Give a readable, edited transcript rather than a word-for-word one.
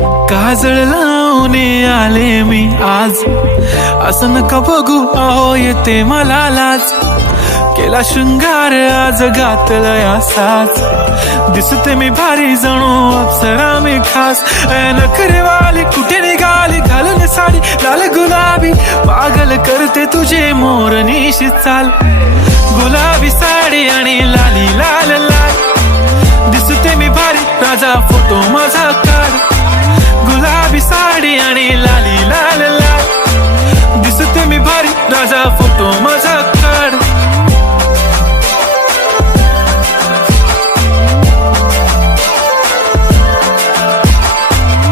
काजळ लावून आले मी आज, असं नका बघू अहो येते मला लाज. केला शृंगार आज घातलाय असाच, दिसते मी भारी जणू अप्सरा मी खास. नखरेवाली कुठे निघाली घालून साडी लाल गुलाबी, पागल करते तुझे मोरनीशी चाल. गुलाबी साडी आणि लाली लाल लाल, दिसते मी भारी राजा फोटो माझा काढ. गुलाबी साडी आणि लाली लाल लाल, दिसते मी भारी राजा फोटो